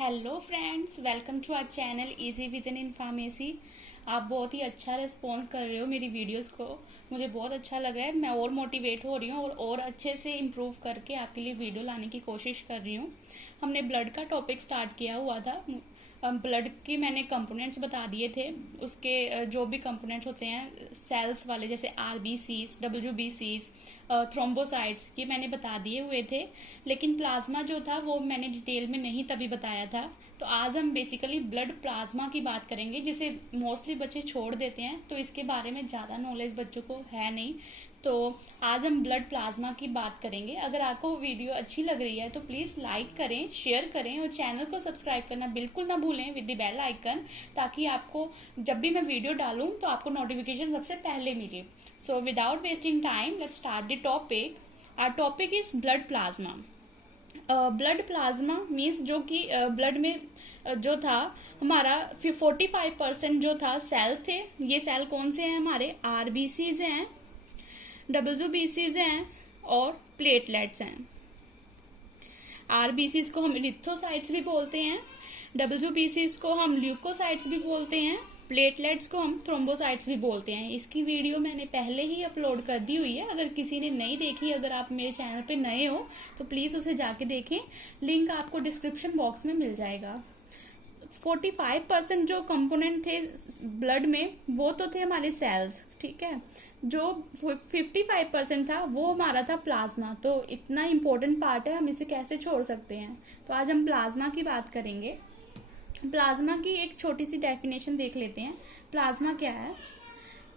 Hello friends, welcome to our channel easy vision in pharmacy. आप बहुत ही अच्छा response कर रहे हो मेरी वीडियोस को। मुझे बहुत अच्छा लग रहा है। मैं और मोटिवेट हो रही हूँ और अच्छे से इम्प्रूव करके आपके लिए वीडियो लाने की कोशिश कर रही हूँ। हमने ब्लड का टॉपिक स्टार्ट किया हुआ था। ब्लड की मैंने कंपोनेंट्स बता दिए थे। उसके जो भी कंपोनेंट्स होते हैं सेल्स वाले, जैसे आरबीसीज, डब्ल्यूबीसीज, थ्रोम्बोसाइट्स, ये मैंने बता दिए हुए थे। लेकिन प्लाज्मा जो था वो मैंने डिटेल में नहीं तभी बताया था। तो आज हम बेसिकली ब्लड प्लाज्मा की बात करेंगे, जिसे मोस्टली बच्चे छोड़ देते हैं। तो इसके बारे में ज़्यादा नॉलेज बच्चों को है नहीं। तो आज हम ब्लड प्लाज्मा की बात करेंगे। अगर आपको वीडियो अच्छी लग रही है तो प्लीज़ लाइक करें, शेयर करें और चैनल को सब्सक्राइब करना बिल्कुल ना भूलें विद द बेल आइकन, ताकि आपको जब भी मैं वीडियो डालूं तो आपको नोटिफिकेशन सबसे पहले मिले। So without wasting time let's start the topic. Our topic is blood plasma. Blood plasma means जो कि ब्लड में जो था हमारा 45% जो था सेल थे। ये सेल कौन से हैं? हमारे आरबीसीज हैं, डब्ल्यूबीसीज हैं और प्लेटलेट्स हैं। आरबीसीज को हम इरिथ्रोसाइट्स भी बोलते हैं, डब्ल्यूबीसीज को हम ल्यूकोसाइट्स भी बोलते हैं, प्लेटलेट्स को हम थ्रोम्बोसाइट्स भी बोलते हैं। इसकी वीडियो मैंने पहले ही अपलोड कर दी हुई है। अगर किसी ने नहीं देखी, अगर आप मेरे चैनल पे नए हो तो प्लीज़ उसे जाके देखें। लिंक आपको डिस्क्रिप्शन बॉक्स में मिल जाएगा। 45% जो कंपोनेंट थे ब्लड में वो तो थे हमारे सेल्स, ठीक है। जो 55% था वो हमारा था प्लाज्मा। तो इतना इम्पोर्टेंट पार्ट है, हम इसे कैसे छोड़ सकते हैं। तो आज हम प्लाज्मा की बात करेंगे। प्लाज्मा की एक छोटी सी डेफिनेशन देख लेते हैं। प्लाज्मा क्या है?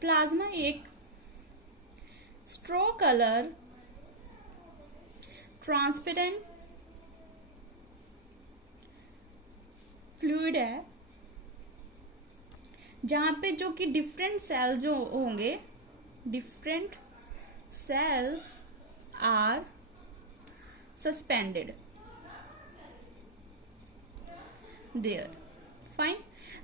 प्लाज्मा एक स्ट्रो कलर ट्रांसपेरेंट फ्लूइड है, जहां पे जो कि डिफरेंट सेल्स जो होंगे, different cells are suspended there. Fine.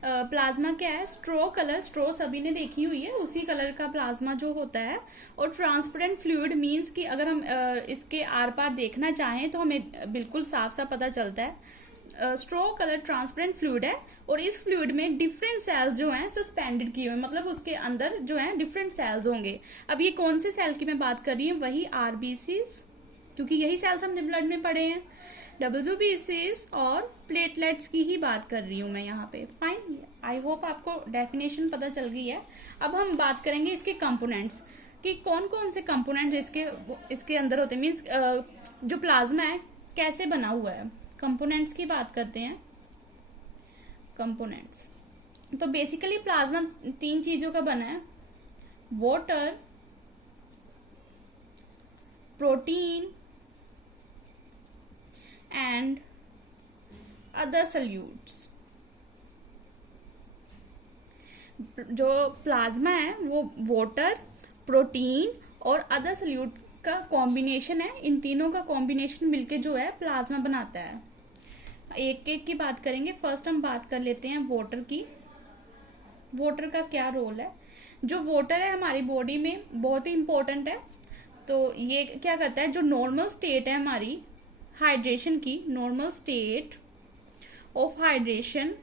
Plasma क्या है? स्ट्रो कलर, स्ट्रो सभी ने देखी हुई है, उसी कलर का प्लाज्मा जो होता है। और ट्रांसपेरेंट फ्लूइड मीन्स कि अगर हम इसके आर पार देखना चाहें तो हमें बिल्कुल साफ साफ पता चलता है। स्ट्रो कलर ट्रांसपेरेंट फ्लूइड है और इस फ्लूइड में डिफरेंट सेल्स जो हैं सस्पेंडेड किए हुए, मतलब उसके अंदर जो हैं डिफरेंट सेल्स होंगे। अब ये कौन से सेल की मैं बात कर रही हूँ? वही आरबीसीज, क्योंकि यही सेल्स हमने ब्लड में पढ़े हैं। डब्ल्यूबीसीज और प्लेटलेट्स की ही बात कर रही हूँ मैं यहाँ पे। फाइन, आई होप आपको डेफिनेशन पता चल गई है। अब हम बात करेंगे इसके कंपोनेंट्स कि कौन कौन से कंपोनेंट्स इसके अंदर होते हैं। मीन्स जो प्लाज्मा है कैसे बना हुआ है। कंपोनेंट्स की बात करते हैं। कंपोनेंट्स तो बेसिकली प्लाज्मा 3 चीजों का बना है: water, protein and other salutes. जो प्लाज्मा है वो वाटर, प्रोटीन और अदर सल्यूट का कॉम्बिनेशन है। इन तीनों का कॉम्बिनेशन मिलके जो है प्लाज्मा बनाता है। एक एक की बात करेंगे। फर्स्ट हम बात कर लेते हैं वाटर की। वाटर का क्या रोल है? जो वाटर है हमारी बॉडी में बहुत ही इंपॉर्टेंट है। तो ये क्या करता है? जो नॉर्मल स्टेट है हमारी हाइड्रेशन की, नॉर्मल स्टेट ऑफ हाइड्रेशन,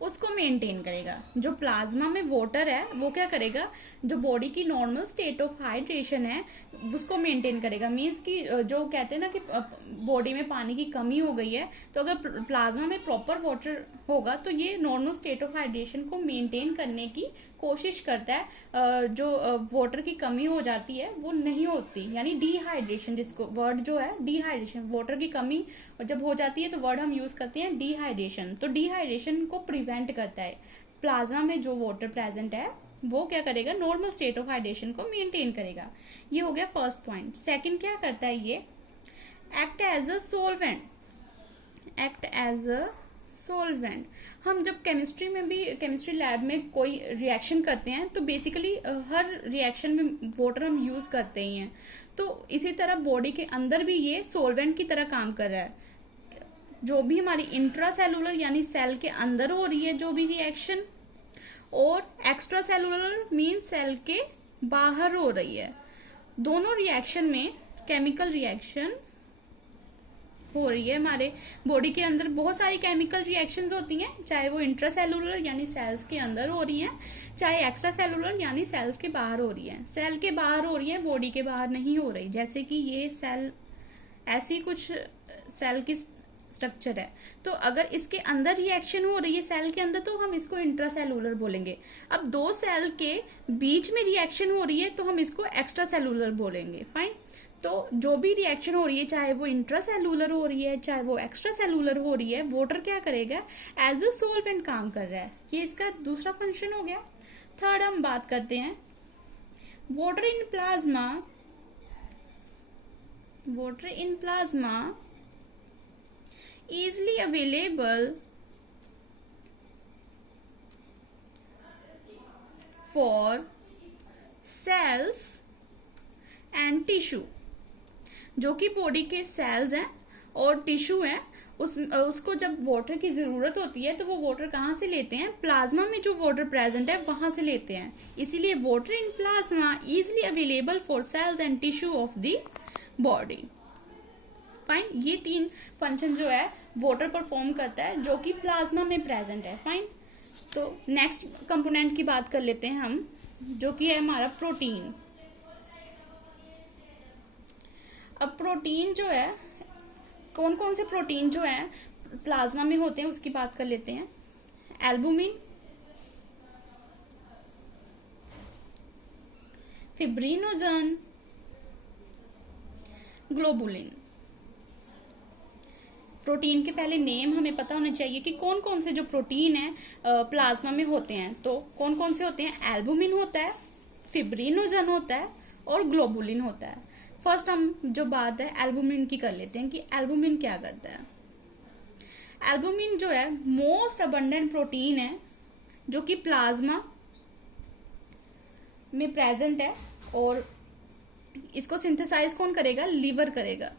उसको मेंटेन करेगा। जो प्लाज्मा में वाटर है वो क्या करेगा? जो बॉडी की नॉर्मल स्टेट ऑफ हाइड्रेशन है उसको मेंटेन करेगा। मीन्स कि जो कहते हैं ना कि बॉडी में पानी की कमी हो गई है, तो अगर प्लाज्मा में प्रॉपर वाटर होगा तो ये नॉर्मल स्टेट ऑफ हाइड्रेशन को मेंटेन करने की कोशिश करता है। जो वाटर की कमी हो जाती है वो नहीं होती, यानी डिहाइड्रेशन, जिसको वर्ड जो है डिहाइड्रेशन, वाटर की कमी जब हो जाती है तो वर्ड हम यूज करते हैं डिहाइड्रेशन। तो डिहाइड्रेशन को प्रिवेंट करता है। प्लाज्मा में जो वाटर प्रेजेंट है वो क्या करेगा? नॉर्मल स्टेट ऑफ हाइड्रेशन को मेंटेन करेगा। ये हो गया फर्स्ट पॉइंट। सेकंड क्या करता है? ये act as a solvent. Act as a solvent. हम जब केमिस्ट्री में भी, केमिस्ट्री लैब में कोई रिएक्शन करते हैं तो बेसिकली हर रिएक्शन में वाटर हम यूज करते ही हैं। तो इसी तरह बॉडी के अंदर भी ये सोलवेंट की तरह काम कर रहा है। जो भी हमारी इंट्रासेलुलर यानी सेल के अंदर हो रही है जो भी रिएक्शन, और एक्स्ट्रा सेलुलर मीन सेल के बाहर हो रही है, दोनों रिएक्शन में केमिकल रिएक्शन हो रही है, हमारे बॉडी के अंदर बहुत सारी केमिकल रिएक्शंस होती हैं, चाहे वो इंट्रासेलुलर यानी सेल्स के अंदर हो रही हैं, चाहे एक्स्ट्रा सेलुलर यानी सेल्स के बाहर हो रही हैं। सेल के बाहर हो रही हैं, बॉडी के बाहर नहीं हो रही। जैसे कि ये सेल, ऐसी कुछ सेल की स्ट्रक्चर है, तो अगर इसके अंदर रिएक्शन हो रही है सेल के अंदर, तो हम इसको इंट्रासेलुलर बोलेंगे। अब दो सेल के बीच में रिएक्शन हो रही है तो हम इसको एक्स्ट्रा सेलुलर बोलेंगे। फाइन। तो जो भी रिएक्शन हो रही है, चाहे वो इंट्रासेलुलर हो रही है चाहे वो एक्स्ट्रा सेलुलर हो रही है, वाटर क्या करेगा, एज अ सोल्वेंट काम कर रहा है। ये इसका दूसरा फंक्शन हो गया। थर्ड हम बात करते हैं water in plasma. Water in plasma easily available for cells and tissue। जो कि बॉडी के सेल्स हैं और टिश्यू हैं, उसको जब वाटर की जरूरत होती है तो वो वाटर कहाँ से लेते हैं, प्लाज्मा में जो वाटर प्रेजेंट है वहां से लेते हैं। इसीलिए water in plasma easily available for cells and tissue of the body. Fine. ये तीन फंक्शन जो है वाटर परफॉर्म करता है जो कि प्लाज्मा में प्रेजेंट है। फाइन। तो नेक्स्ट कंपोनेंट की बात कर लेते हैं हम, जो कि है हमारा प्रोटीन। अब प्रोटीन जो है, कौन कौन से प्रोटीन जो है प्लाज्मा में होते हैं उसकी बात कर लेते हैं। Albumin, fibrinogen, globulin. प्रोटीन के पहले नेम हमें पता होना चाहिए कि कौन कौन से जो प्रोटीन है प्लाज्मा में होते हैं। तो कौन कौन से होते हैं, एल्बुमिन होता है, फिब्रिनोजन होता है और ग्लोबुलिन होता है। फर्स्ट हम जो बात है एल्बुमिन की कर लेते हैं कि एल्बुमिन क्या करता है। एल्बुमिन जो है मोस्ट अबंडेंट प्रोटीन है जो कि प्लाज्मा में प्रेजेंट है, और इसको सिंथेसाइज कौन करेगा, लीवर करेगा।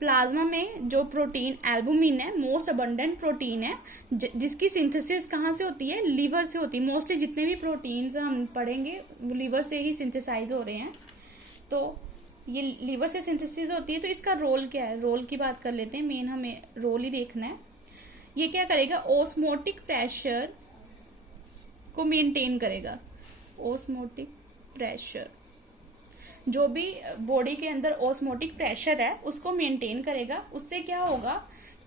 प्लाज्मा में जो प्रोटीन एल्बुमिन है मोस्ट अबंडेंट प्रोटीन है, जिसकी सिंथेसिस कहाँ से होती है, लीवर से होती है। मोस्टली जितने भी प्रोटीन्स हम पढ़ेंगे वो लीवर से ही सिंथेसाइज हो रहे हैं, तो ये लीवर से सिंथेसिस होती है। तो इसका रोल क्या है, रोल की बात कर लेते हैं। मेन हमें रोल ही देखना है। ये क्या करेगा, ओस्मोटिक प्रेशर को मेंटेन करेगा। ओस्मोटिक प्रेशर, जो भी बॉडी के अंदर ओस्मोटिक प्रेशर है उसको मेंटेन करेगा। उससे क्या होगा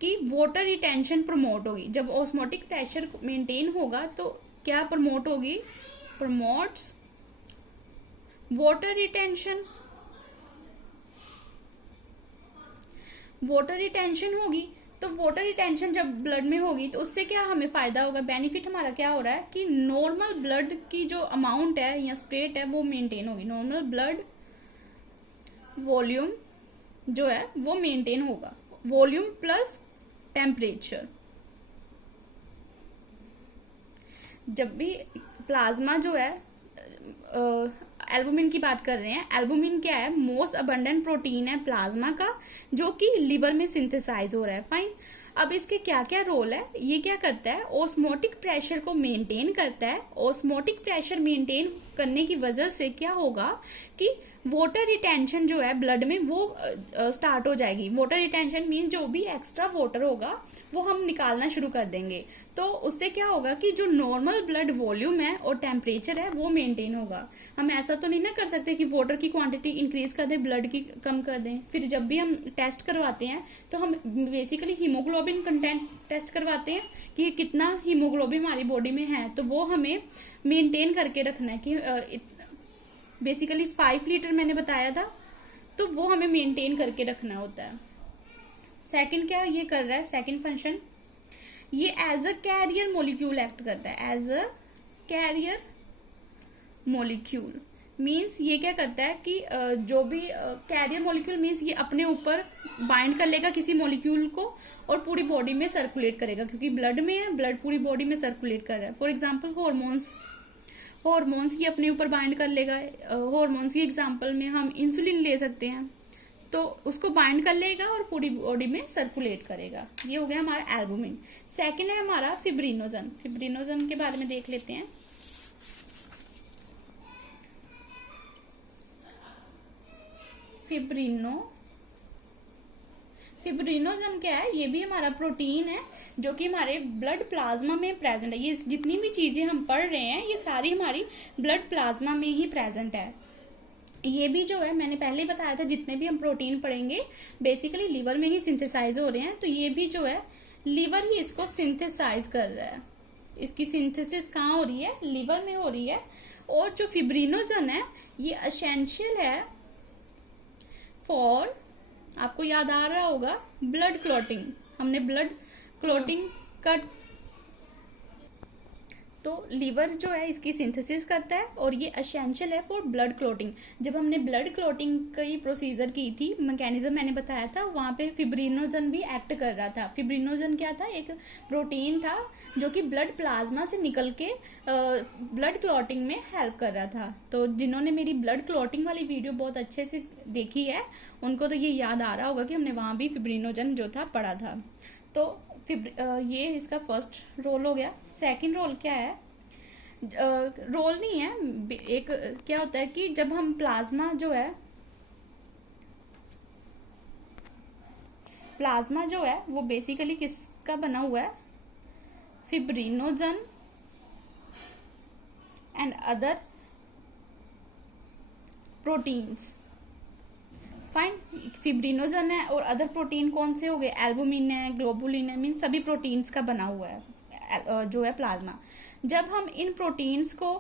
कि वाटर रिटेंशन प्रमोट होगी। जब ओस्मोटिक प्रेशर मेंटेन होगा तो क्या प्रमोट होगी, promotes water retention. Water retention होगी, तो वाटर रिटेंशन जब ब्लड में होगी तो उससे क्या हमें फायदा होगा, बेनिफिट हमारा क्या हो रहा है कि नॉर्मल ब्लड की जो अमाउंट है या स्टेट है वो मेंटेन होगी। नॉर्मल ब्लड वॉल्यूम जो है वो मेंटेन होगा, वॉल्यूम प्लस टेम्परेचर। जब भी प्लाज्मा जो है, एल्बुमिन की बात कर रहे हैं, एल्बुमिन क्या है, मोस्ट अबंडेंट प्रोटीन है प्लाज्मा का जो कि लिवर में सिंथेसाइज हो रहा है। फाइन। अब इसके क्या क्या रोल है, ये क्या करता है, ओस्मोटिक प्रेशर को मेंटेन करता है। ओस्मोटिक प्रेशर मेंटेन करने की वजह से क्या होगा कि वाटर रिटेंशन जो है ब्लड में वो स्टार्ट हो जाएगी। वाटर रिटेंशन मीन जो भी एक्स्ट्रा वाटर होगा वो हम निकालना शुरू कर देंगे। तो उससे क्या होगा कि जो नॉर्मल ब्लड वॉल्यूम है और टेम्परेचर है वो मेंटेन होगा। हम ऐसा तो नहीं ना कर सकते कि वाटर की क्वांटिटी इंक्रीज कर दें, ब्लड की कम कर दें। फिर जब भी हम टेस्ट करवाते हैं तो हम बेसिकली हीमोग्लोबिन कंटेंट टेस्ट करवाते हैं कि कितना हीमोग्लोबिन हमारी बॉडी में है, तो वो हमें मेंटेन करके रखना है कि बेसिकली 5 लीटर मैंने बताया था, तो वो हमें मेंटेन करके रखना होता है। सेकंड क्या ये कर रहा है, सेकंड फंक्शन, ये as a carrier molecule act करता है। As a carrier molecule means ये क्या करता है कि जो भी कैरियर मॉलिक्यूल मीन्स ये अपने ऊपर बाइंड कर लेगा किसी मॉलिक्यूल को और पूरी बॉडी में सर्कुलेट करेगा, क्योंकि ब्लड में है, ब्लड पूरी बॉडी में सर्कुलेट कर रहा है। फॉर एग्जाम्पल हॉर्मोन्स ये अपने ऊपर बाइंड कर लेगा। हॉर्मोन्स की एग्जांपल में हम इंसुलिन ले सकते हैं, तो उसको बाइंड कर लेगा और पूरी बॉडी में सर्कुलेट करेगा। ये हो गया हमारा एल्बुमिन। सेकंड है हमारा फिब्रिनोजन। फिब्रिनोजन के बारे में देख लेते हैं। फिब्रिनोजन क्या है? ये भी हमारा प्रोटीन है जो कि हमारे ब्लड प्लाज्मा में प्रेजेंट है। ये जितनी भी चीजें हम पढ़ रहे हैं ये सारी हमारी ब्लड प्लाज्मा में ही प्रेजेंट है। ये भी जो है मैंने पहले ही बताया था, जितने भी हम प्रोटीन पढ़ेंगे बेसिकली लिवर में ही सिंथेसाइज हो रहे हैं। तो ये भी जो है लिवर ही इसको सिंथेसाइज कर रहा है। इसकी सिंथेसिस कहाँ हो रही है? लिवर में हो रही है। और जो फिब्रिनोजन है ये एसेंशियल है फॉर, आपको याद आ रहा होगा, ब्लड क्लॉटिंग। हमने ब्लड क्लॉटिंग का, तो लिवर जो है इसकी सिंथेसिस करता है और ये एसेंशियल है फॉर ब्लड क्लॉटिंग। जब हमने ब्लड क्लॉटिंग की प्रोसीजर की थी, मैकेनिज्म मैंने बताया था, वहां पे फिब्रिनोजन भी एक्ट कर रहा था। फिब्रिनोजन क्या था? एक प्रोटीन था जो कि ब्लड प्लाज्मा से निकल के ब्लड क्लॉटिंग में हेल्प कर रहा था। तो जिन्होंने मेरी ब्लड क्लॉटिंग वाली वीडियो बहुत अच्छे से देखी है उनको तो ये याद आ रहा होगा कि हमने वहां भी फिब्रिनोजन जो था पढ़ा था। तो ये इसका फर्स्ट रोल हो गया। सेकंड रोल क्या है? रोल नहीं है, एक क्या होता है कि जब हम प्लाज्मा जो है वो बेसिकली किसका बना हुआ है? Fibrinogen and other proteins. Fine, fibrinogen है और अदर प्रोटीन कौन से हो गए? एल्बुमिन है, ग्लोबुलिन है, मीन सभी प्रोटीन्स का बना हुआ है जो है प्लाज्मा। जब हम इन प्रोटीन्स को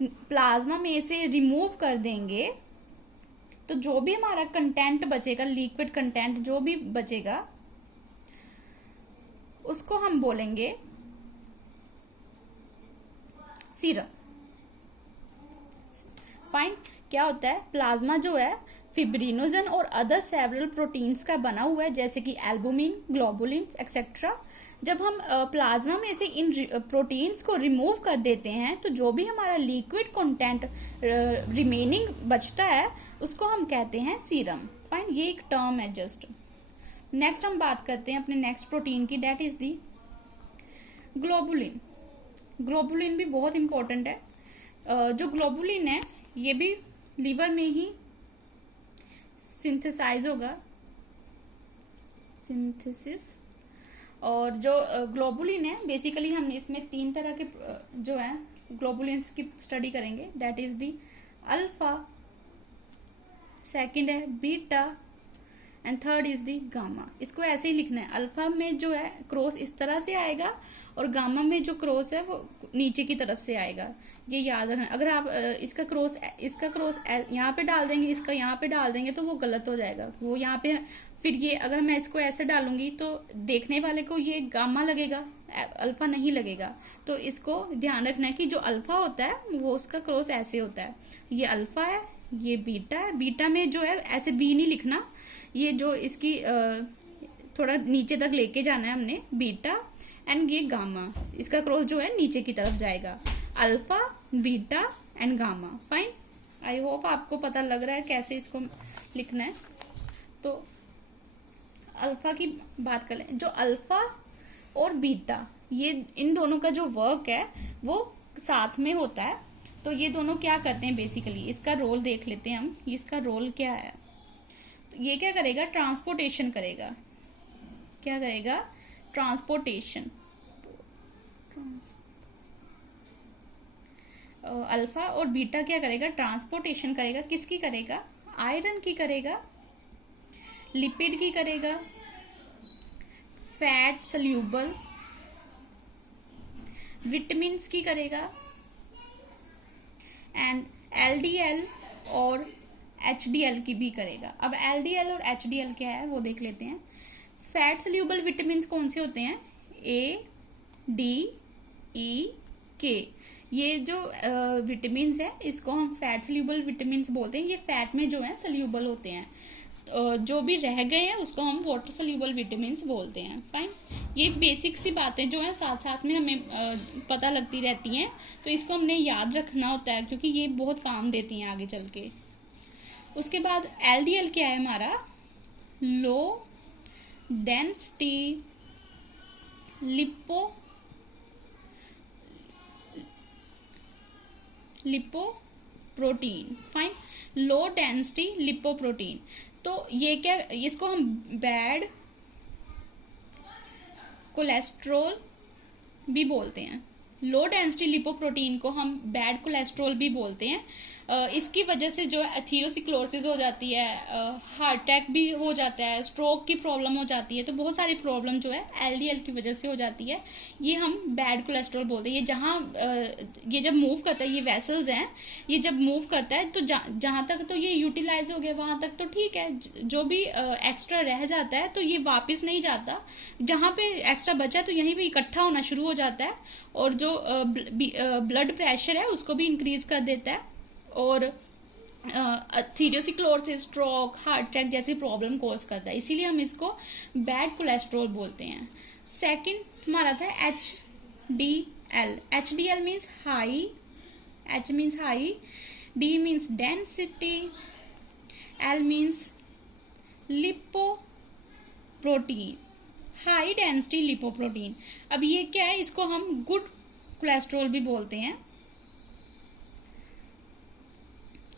प्लाज्मा में से रिमूव कर देंगे तो जो भी हमारा कंटेंट बचेगा, लिक्विड कंटेंट जो भी बचेगा, उसको हम बोलेंगे सीरम। फाइन, क्या होता है? प्लाज्मा जो है फिब्रिनोजन और अदर सेवरल प्रोटीन्स का बना हुआ है, जैसे कि एल्बुमिन, ग्लोबुलिन एक्सेट्रा। जब हम प्लाज्मा में से इन प्रोटीन्स को रिमूव कर देते हैं तो जो भी हमारा लिक्विड कंटेंट रिमेनिंग बचता है उसको हम कहते हैं सीरम। फाइन, ये एक टर्म है जस्ट। नेक्स्ट हम बात करते हैं अपने नेक्स्ट प्रोटीन की, that is the globulin. Globulin भी बहुत इंपॉर्टेंट है। जो ग्लोबुलिन है ये भी लीवर में ही सिंथेसाइज होगा, सिंथेसिस। और जो ग्लोबुलिन है बेसिकली हमने इसमें 3 तरह के जो है ग्लोबुलिन्स की स्टडी करेंगे, that is the alpha, second है beta and third is the gamma. इसको ऐसे ही लिखना है, अल्फा में जो है क्रॉस इस तरह से आएगा और गामा में जो क्रॉस है वो नीचे की तरफ से आएगा। ये याद रखना। अगर आप इसका क्रॉस यहाँ पे डाल देंगे, इसका यहाँ पे डाल देंगे तो वो गलत हो जाएगा। वो यहाँ पे फिर ये अगर मैं इसको ऐसे डालूंगी तो देखने वाले को ये गामा लगेगा, अल्फा नहीं लगेगा। तो इसको ध्यान रखना है कि जो अल्फा होता है वो उसका क्रॉस ऐसे होता है। ये अल्फा है, ये बीटा है। बीटा में जो है ऐसे बी नहीं लिखना, ये जो इसकी थोड़ा नीचे तक लेके जाना है हमने, बीटा एंड ये गामा। इसका क्रॉस जो है नीचे की तरफ जाएगा, alpha, beta and gamma. Fine, I hope आपको पता लग रहा है कैसे इसको लिखना है। तो अल्फा की बात कर लें। जो अल्फा और बीटा, ये इन दोनों का जो वर्क है वो साथ में होता है। तो ये दोनों क्या करते हैं बेसिकली, इसका रोल देख लेते हैं हम। इसका रोल क्या है? तो ये क्या करेगा? ट्रांसपोर्टेशन करेगा। क्या करेगा? ट्रांसपोर्टेशन। अल्फा और बीटा क्या करेगा? ट्रांसपोर्टेशन करेगा। किसकी करेगा? आयरन की करेगा, लिपिड की करेगा, फैट सल्यूबल विटामिन्स की करेगा, एंड एलडीएल और एचडीएल की भी करेगा। अब एलडीएल और एचडीएल क्या है वो देख लेते हैं। फैट सल्यूबल विटामिन्स कौन से होते हैं? ए, डी, ई, के। ये जो विटामिन्स है इसको हम फैट सल्यूबल विटामिन्स बोलते हैं। ये फैट में जो है सल्यूबल होते हैं। जो भी रह गए हैं उसको हम वाटर सल्यूबल विटामिन्स बोलते हैं। फाइन, ये बेसिक सी बातें जो है साथ साथ में हमें पता लगती रहती हैं, तो इसको हमने याद रखना होता है क्योंकि ये बहुत काम देती हैं आगे चल के। उसके बाद एलडीएल क्या है हमारा? Low density lipoprotein. Fine, low density lipoprotein. तो ये क्या, इसको हम बैड कोलेस्ट्रॉल भी बोलते हैं। लो डेंसिटी लिपोप्रोटीन को हम बैड कोलेस्ट्रॉल भी बोलते हैं। इसकी वजह से जो एथेरोस्क्लेरोसिस हो जाती है, हार्ट अटैक भी हो जाता है, स्ट्रोक की प्रॉब्लम हो जाती है, तो बहुत सारी प्रॉब्लम जो है एलडीएल की वजह से हो जाती है। ये हम बैड कोलेस्ट्रॉल बोलते हैं। ये जब मूव करता है, ये वेसल्स हैं, ये जब मूव करता है तो जहाँ तक तो ये यूटिलाइज हो गया वहां तक तो ठीक है, जो भी एक्स्ट्रा रह जाता है तो ये वापस नहीं जाता, जहाँ पे एक्स्ट्रा बचा है तो यहीं पे इकट्ठा होना शुरू हो जाता है, और जो ब्लड प्रेशर है उसको भी इंक्रीज कर देता है, और एथेरोस्क्लेरोसिस, स्ट्रोक, हार्ट अटैक जैसी प्रॉब्लम कोज करता है। इसीलिए हम इसको बैड कोलेस्ट्रॉल बोलते हैं। सेकंड हमारा था HDL। HDL means high, H means high, D means density, L means lipoprotein, high density lipoprotein. अब ये क्या है, इसको हम गुड कोलेस्ट्रॉल भी बोलते हैं।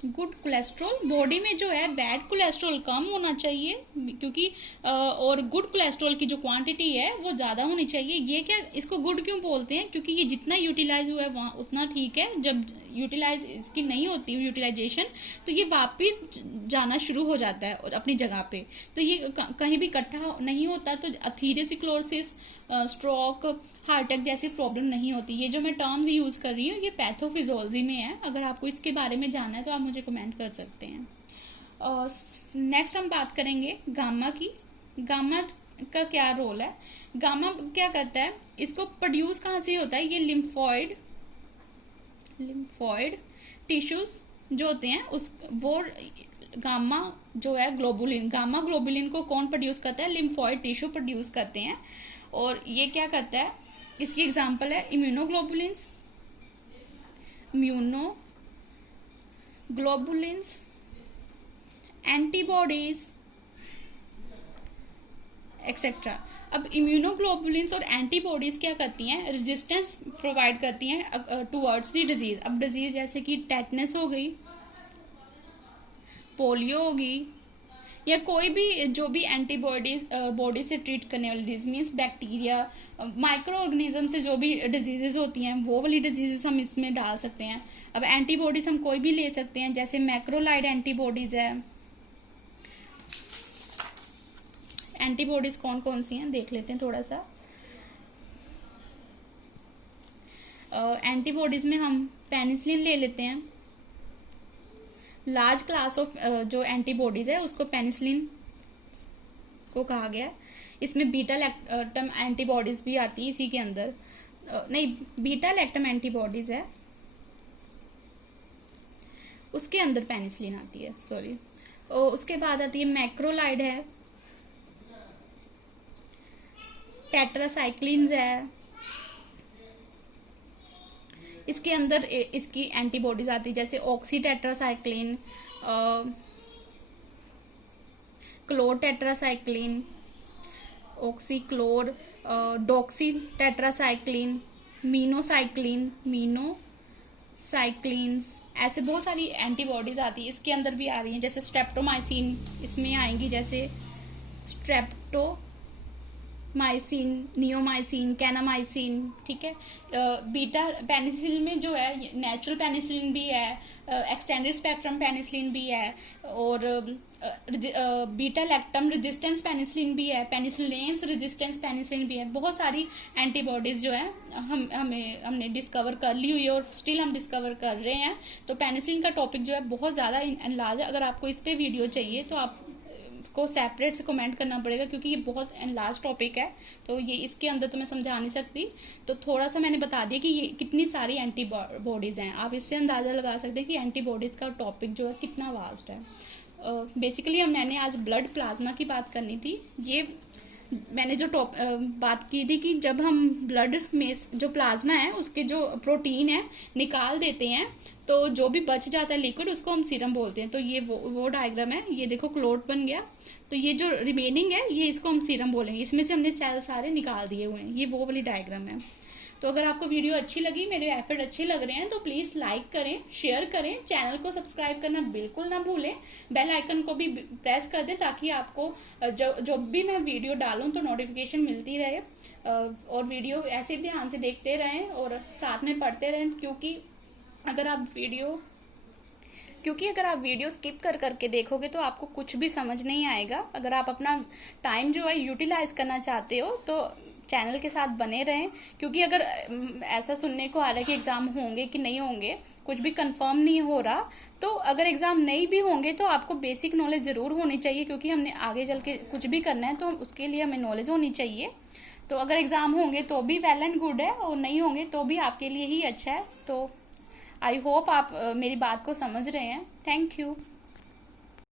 गुड कोलेस्ट्रॉल, बॉडी में जो है बैड कोलेस्ट्रॉल कम होना चाहिए, क्योंकि और गुड कोलेस्ट्रॉल की जो क्वांटिटी है वो ज़्यादा होनी चाहिए। ये क्या, इसको गुड क्यों बोलते हैं, क्योंकि ये जितना यूटिलाइज हुआ है वहाँ उतना ठीक है, जब यूटिलाइज इसकी नहीं होती यूटिलाइजेशन तो ये वापस जाना शुरू हो जाता है अपनी जगह पे, तो ये कहीं भी इकट्ठा नहीं होता, तो एथेरोस्क्लेरोसिस, स्ट्रोक, हार्ट अटैक जैसी प्रॉब्लम नहीं होती। ये जो मैं टर्म्स यूज कर रही हूँ ये पैथोफिजियोलॉजी में है, अगर आपको इसके बारे में जानना है तो आप मुझे कमेंट कर सकते हैं। नेक्स्ट हम बात करेंगे गामा की। गामा का क्या रोल है, गामा क्या करता है, इसको प्रोड्यूस कहाँ से होता है, ये लिम्फॉइड टिश्यूज जो होते हैं वो गामा जो है ग्लोबुलिन, गामा ग्लोबुलिन को कौन प्रोड्यूस करता है, लिम्फॉइड टिश्यू प्रोड्यूस करते हैं। और ये क्या करता है, इसकी एग्जांपल है इम्यूनोग्लोबुलिन्स, एंटीबॉडीज एक्सेट्रा। अब इम्यूनोग्लोबुलिन्स और एंटीबॉडीज क्या करती हैं, रेजिस्टेंस प्रोवाइड करती हैं टुवर्ड्स द डिजीज। अब डिजीज जैसे कि टेटनस हो गई, पोलियो होगी, या कोई भी जो भी एंटीबॉडीज बॉडी से ट्रीट करने वाली disease, means bacteria, micro organism से जो भी डिजीजेज होती हैं वो वाली डिजीजेस हम इसमें डाल सकते हैं। अब एंटीबॉडीज हम कोई भी ले सकते हैं, जैसे मैक्रोलाइड एंटीबॉडीज है। एंटीबॉडीज कौन कौन सी हैं देख लेते हैं थोड़ा सा। एंटीबॉडीज में हम पेनिसिलिन ले लेते हैं, लार्ज क्लास ऑफ जो एंटीबॉडीज है उसको पेनिसिलिन को कहा गया है। इसमें बीटा लैक्टम एंटीबॉडीज भी आती है इसी के अंदर, नहीं बीटा लैक्टम एंटीबॉडीज है उसके अंदर पेनिसिलिन आती है, सॉरी। उसके बाद आती है मैक्रोलाइड है, टेट्रासाइक्लिन्स है, इसके अंदर इसकी एंटीबॉडीज आती है, जैसे oxy tetracycline, chlor tetracycline, oxy chlor, doxy tetracycline, minocyclines, ऐसे बहुत सारी एंटीबॉडीज आती है। इसके अंदर भी आ रही हैं, जैसे स्ट्रेप्टोमाइसिन इसमें आएंगी, जैसे स्ट्रेप्टोमाइसिन, नियोमाइसिन, कैनामाइसिन, ठीक है। बीटा पेनिसिलिन में जो है नेचुरल पेनिसिलिन भी है, एक्सटेंडेड स्पेक्ट्रम पेनिसिलिन भी है, और बीटा लैक्टम रेजिस्टेंस पेनिसिलिन भी है, पेनिसिलिनेंस रेजिस्टेंस पेनिसिलिन भी है। बहुत सारी एंटीबॉडीज जो है हमने डिस्कवर कर ली हुई है और स्टिल हम डिस्कवर कर रहे हैं। तो पेनिसिलिन का टॉपिक जो है बहुत ज़्यादा एनलार्ज है। अगर आपको इस पे वीडियो चाहिए तो आप को सेपरेट से कमेंट करना पड़ेगा, क्योंकि ये बहुत एनलार्ज टॉपिक है, तो ये इसके अंदर तो मैं समझा नहीं सकती। तो थोड़ा सा मैंने बता दिया कि ये कितनी सारी एंटीबॉडीज हैं, आप इससे अंदाज़ा लगा सकते हैं कि एंटीबॉडीज़ का टॉपिक जो है कितना वास्ट है। बेसिकली मैंने आज ब्लड प्लाज्मा की बात करनी थी। ये मैंने जो बात की थी कि जब हम ब्लड में जो प्लाज्मा है उसके जो प्रोटीन है निकाल देते हैं तो जो भी बच जाता है लिक्विड उसको हम सीरम बोलते हैं। तो ये वो डायग्राम है, ये देखो क्लोट बन गया, तो ये जो रिमेनिंग है ये इसको हम सीरम बोलेंगे। इसमें से हमने सेल सारे निकाल दिए हुए हैं, ये वो वाली डायग्राम है। तो अगर आपको वीडियो अच्छी लगी, मेरे एफर्ट अच्छे लग रहे हैं, तो प्लीज लाइक करें, शेयर करें, चैनल को सब्सक्राइब करना बिल्कुल ना भूलें, बेल आइकन को भी प्रेस कर दें ताकि आपको जो भी मैं वीडियो डालूं तो नोटिफिकेशन मिलती रहे। और वीडियो ऐसे ध्यान से देखते रहें और साथ में पढ़ते रहें, क्योंकि अगर आप वीडियो स्किप कर करके देखोगे तो आपको कुछ भी समझ नहीं आएगा। अगर आप अपना टाइम जो है यूटिलाइज करना चाहते हो तो चैनल के साथ बने रहें, क्योंकि अगर ऐसा सुनने को आ रहा है कि एग्जाम होंगे कि नहीं होंगे, कुछ भी कंफर्म नहीं हो रहा, तो अगर एग्जाम नहीं भी होंगे तो आपको बेसिक नॉलेज जरूर होनी चाहिए, क्योंकि हमने आगे चल के कुछ भी करना है तो उसके लिए हमें नॉलेज होनी चाहिए। तो अगर एग्जाम होंगे तो भी वेल एंड गुड है, और नहीं होंगे तो भी आपके लिए ही अच्छा है। तो आई होप आप मेरी बात को समझ रहे हैं। Thank you.